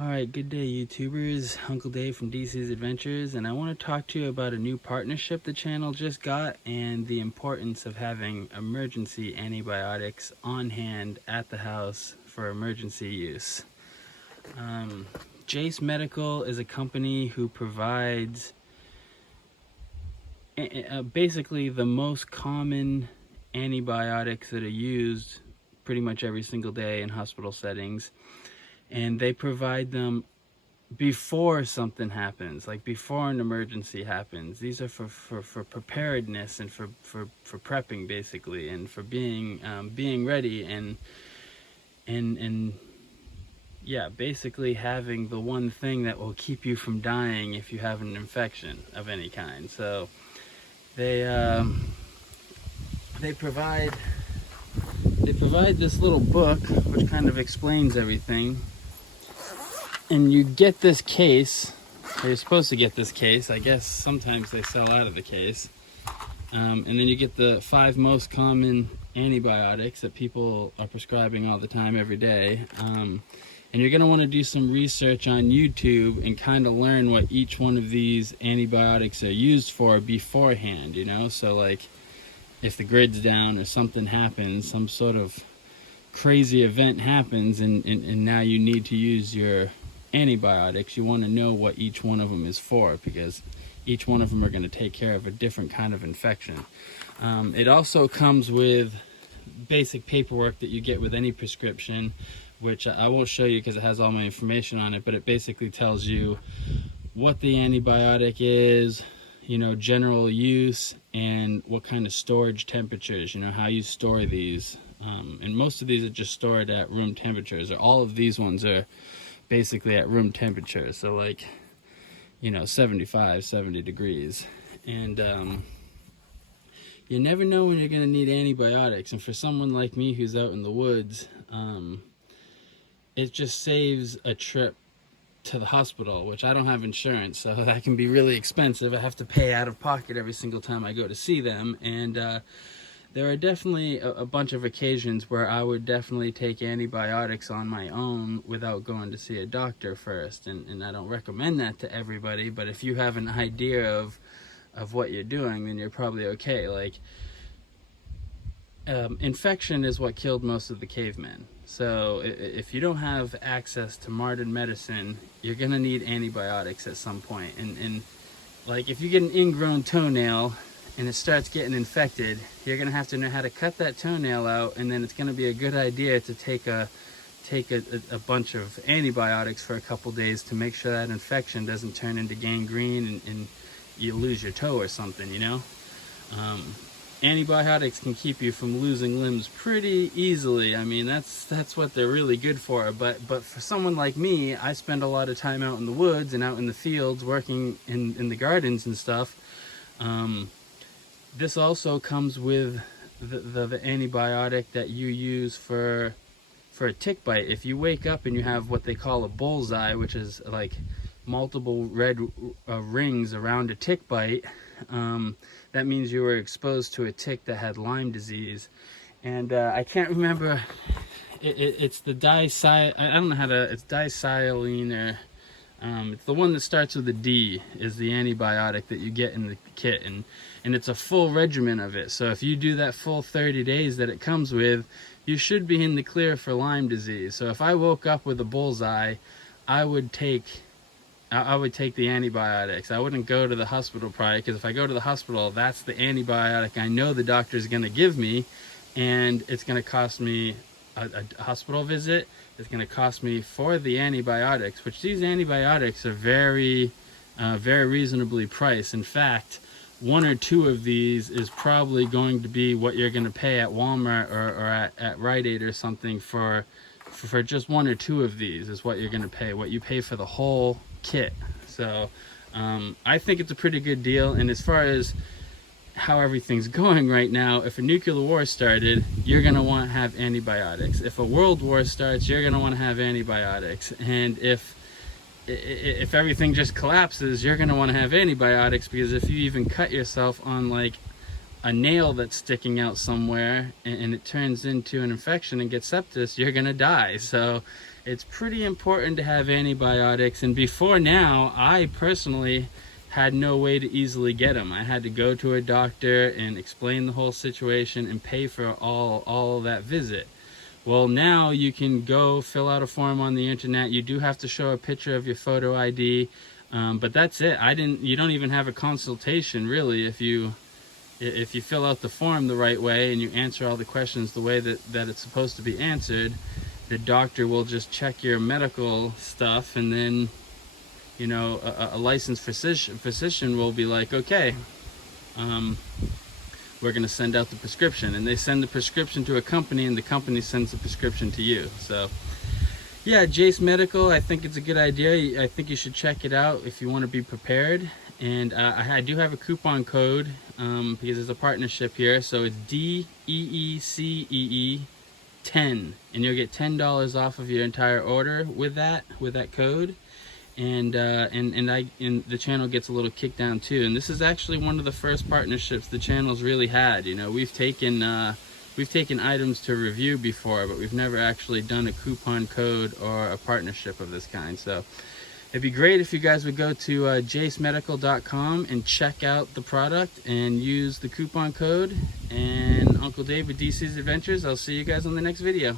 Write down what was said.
Alright, good day YouTubers. Uncle Dave from DEECEEsAdventures, and I want to talk to you about a new partnership the channel just got and the importance of having emergency antibiotics on hand at the house for emergency use. Jase Medical is a company who provides basically the most common antibiotics that are used pretty much every single day in hospital settings, and they provide them before something happens, like before an emergency happens. These are for preparedness and for prepping basically, and for being ready and yeah, basically having the one thing that will keep you from dying if you have an infection of any kind. So they provide this little book which kind of explains everything. And you get this case, or you're supposed to get this case. I guess sometimes they sell out of the case. And then you get the 5 most common antibiotics that people are prescribing all the time, every day. And you're going to want to do some research on YouTube and kind of learn what each one of these antibiotics are used for beforehand, you know? So like, if the grid's down or something happens, some sort of crazy event happens and now you need to use your antibiotics, you want to know what each one of them is for, because each one of them are going to take care of a different kind of infection. It also comes with basic paperwork that you get with any prescription, which I won't show you because it has all my information on it, but it basically tells you what the antibiotic is, you know, general use, and what kind of storage temperatures, you know, how you store these. And most of these are just stored at room temperatures, or all of these ones are basically at room temperature, so like, you know, 70 degrees. And you never know when you're going to need antibiotics, and for someone like me who's out in the woods, it just saves a trip to the hospital, which I don't have insurance, so that can be really expensive. I have to pay out of pocket every single time I go to see them. And there are definitely a bunch of occasions where I would definitely take antibiotics on my own without going to see a doctor first. And I don't recommend that to everybody, but if you have an idea of what you're doing, then you're probably okay. Like, infection is what killed most of the cavemen. So if you don't have access to modern medicine, you're gonna need antibiotics at some point. And like, if you get an ingrown toenail and it starts getting infected, you're gonna have to know how to cut that toenail out, and then it's gonna be a good idea to take a bunch of antibiotics for a couple days to make sure that infection doesn't turn into gangrene and you lose your toe or something, you know? Antibiotics can keep you from losing limbs pretty easily. I mean, that's what they're really good for. But for someone like me, I spend a lot of time out in the woods and out in the fields working in the gardens and stuff. This also comes with the antibiotic that you use for a tick bite. If you wake up and you have what they call a bullseye, which is like multiple red rings around a tick bite, that means you were exposed to a tick that had Lyme disease. And I can't remember, it's the dicyl, I don't know how to, it's dicyline, or it's the one that starts with a D, is the antibiotic that you get in the kit, and it's a full regimen of it. So if you do that full 30 days that it comes with, you should be in the clear for Lyme disease. So if I woke up with a bullseye, I would take the antibiotics. I wouldn't go to the hospital probably, because if I go to the hospital, that's the antibiotic I know the doctor's going to give me, and it's going to cost me a hospital visit. It's going to cost me for the antibiotics, which these antibiotics are very reasonably priced. In fact, 1 or 2 of these is probably going to be what you're going to pay at Walmart or at Rite Aid or something for just 1 or 2 of these is what you're going to pay, what you pay for the whole kit. So I think it's a pretty good deal. And as far as how everything's going right now, if a nuclear war started, you're going to want to have antibiotics. If a world war starts, you're going to want to have antibiotics. And if everything just collapses, you're going to want to have antibiotics, because if you even cut yourself on like a nail that's sticking out somewhere and it turns into an infection and gets sepsis, you're going to die. So it's pretty important to have antibiotics. And before now, I personally had no way to easily get them. I had to go to a doctor and explain the whole situation and pay for all that visit. Well, now you can go fill out a form on the internet. You do have to show a picture of your photo ID, but that's it. You don't even have a consultation really if you fill out the form the right way and you answer all the questions the way that it's supposed to be answered. The doctor will just check your medical stuff, and then, you know, a licensed physician will be like, okay, we're going to send out the prescription, and they send the prescription to a company, and the company sends the prescription to you. So yeah, Jase Medical, I think it's a good idea. I think you should check it out if you want to be prepared. And I do have a coupon code because there's a partnership here, so it's DEECEE 10, and you'll get $10 off of your entire order with that code. And the channel gets a little kick down too. And this is actually one of the first partnerships the channel's really had. You know, we've taken items to review before, but we've never actually done a coupon code or a partnership of this kind. So it'd be great if you guys would go to jasemedical.com and check out the product and use the coupon code. And Uncle Dave with DEECEEsAdventures, I'll see you guys on the next video.